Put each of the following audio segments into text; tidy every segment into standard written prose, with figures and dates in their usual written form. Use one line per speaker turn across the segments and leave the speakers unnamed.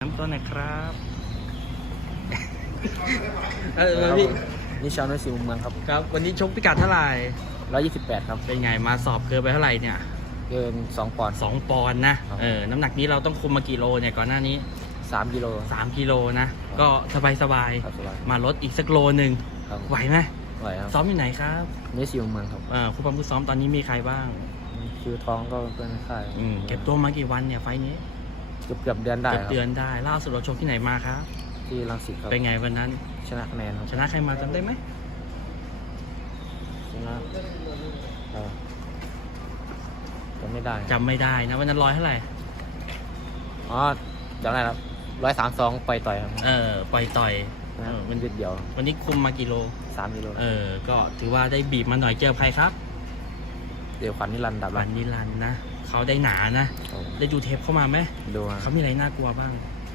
น้ำต้นนะครับ
พี่นิชานนท์ศรีมุมเมืองครับ
ครับวันนี้ชกพิกัดเท่าไหร่
128 ครับ
เป็นไงมาสอบเกินไปเท่าไหร่เนี่ย
เกิน 2 ปอนด์
2 ปอนด์นะน้ำหนักนี้เราต้องคุมมากี่โลเนี่ยก่อนหน้านี้
3 กิโล
3 กิโลนะก็สบายมาลดอีกสักโลหนึ่งไหวไหม
ไหวครับ
ซ้อมอยู่ไหนครับ
นิศรีมุมเมืองครับ
ครูปั้มผู้ซ้อมตอนนี้มีใครบ้าง
คิวท้องก็เพื่อนค่าย
เก็บตัวมากี่วันเนี่ยไฟนี้
เกือบเดือนได้ครับ
เดือนได้ล่าสุดเราชกที่ไหนมาครับ
ที่รังสิตครับ
เป็นไงวันนั้น
ชนะคะแนนครับ
ชนะใครมาจำได้ไหม
ชนะจำไม่
ได้นะวันนั้น100เท่าไหร่
อ๋อจำได้ครับ132ปล่อยต่อยครับ
ปล่อยต่อย
มันเดียว
วันนี้คุมมากี่โล
3 กิโล
ก็ถือว่าได้บีบมาหน่อยเจอใครครับ
เดี๋ยวขวัญนิรันดร์ดับ
วันนิรันดร์นะเขาได้หนานะได้ดูเทปเข้ามาไหม
ดู
เขามีอะไรน่ากลัวบ้าง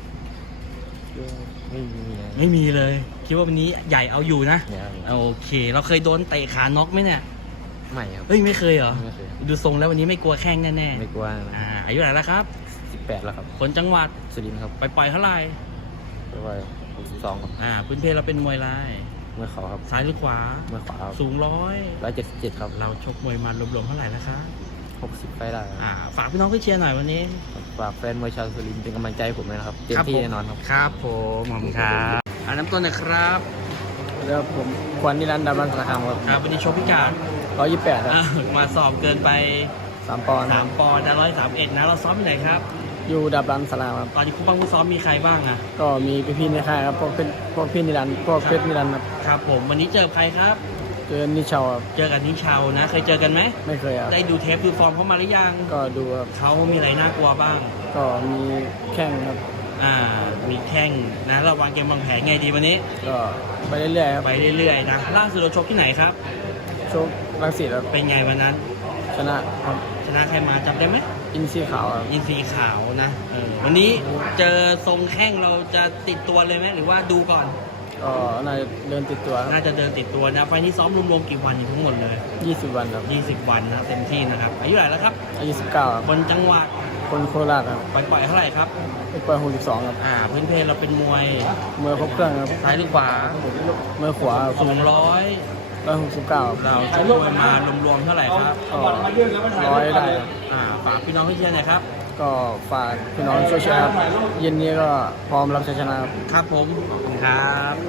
ไม่มี
เลยคิดว่าวันนี้ใหญ่เอาอยู่นะโอเคเราเคยโดนเตะขาน็อกไหมเนี่ย
ไม่ครับ
ไม่เคยเหรอดูทรงแล้ววันนี้ไม่กลัวแข้งแน่
ๆไม่กลัว
อายุเท่าไหร่แล้วครับ
18แล้วครับ
คนจังหวัด
สุรินทร์ครับ
ไปปล่อยเท่าไหร่
ไป62ครับ
พื้นเพเราเป็นมวยลาย
มวยเข่าครับ
ซ้ายหรือขวาม
วยขวา
สูง
177ครับ
เราชกมวยมารวมๆเท่าไหร่แล้วครับ
60ไปได้
ฝากพี่น้องเชียร์หน่อยวันนี้
ฝากแฟนมวยชาวสุรินทร์เป็นกำลังใจผมเลยนะครับเต็มที่แน่นอนครับ
ครับผมขอบคุณครับน้ำต้นนะครับ
แล้วผมขวัญนิรันดร์ดับรันสารคาม
ครับวันนี้ชกพิกัด
128ครับ
มาสอบเกินไป
3 ปอนด์
นะ131นะเราซ้อมที่ไหนครับ
อยู่ดับรันสารคามครับ
ตอนนี้ครูปั้มผู้ซ้อมมีใครบ้าง
ก็มีพี่ในค่ายครับพวกพี่นิรันดร์พวกเพชรนิรันดร์
ครับผมวันนี้เจอใครครับ
เจอนิชาวครับ
เจอกันนิชาวนะเคยเจอกันไหม
ไม่เคยครับ
ได้ดูเทปดูฟอร์มเขามาหรือยัง
ก็ดูครับ
เขามีอะไรน่ากลัวบ้าง
ก็มีแข้งครับ
มีแข้งนะเราวางเกมวางแผนไงดีวันนี้
ก็ไปเรื่อยๆครับ
ไปเรื่อยๆนะล่าสุดเราชกที่ไหนครับ
ชกรังสิตครับ
เป็นไงวันนั้น
ชนะ
ใครมาจำได้ไหม
อินซีขาวครับ
อินซีขาวนะวันนี้เจอทรงแข้งเราจะติดตัวเลยไหมหรือว่าดูก่อน
ก็น่าจะเดินติดตัว
นะไฟนี้ซ้อมรวมๆกี่วันอยู่ทั้งหมดเลย
20 วันครับ
20 วันนะเต็มที่นะครับอายุเท่าไหร่แล้วครับ
อายุ19ครับ
คนจังหวัด
คนโคราชครับ
ปล่อยเท่าไหร่ครับ
ปล่อย62ครับ
พื้นเพเราเป็นมวย
ครบเครื่องครับ
ซ้ายหรือขวา
ขวา
สูง
169
เราใช้มวยมารวมๆเท่าไหร่ครับ
100ได้
ฝากพี่น้องเชียร์หน่อยครับ
ก็ฝากพี่น้องช่วยๆครับเย็นนี้ก็พร้อมรับชัยชนะครับ
ผมครับ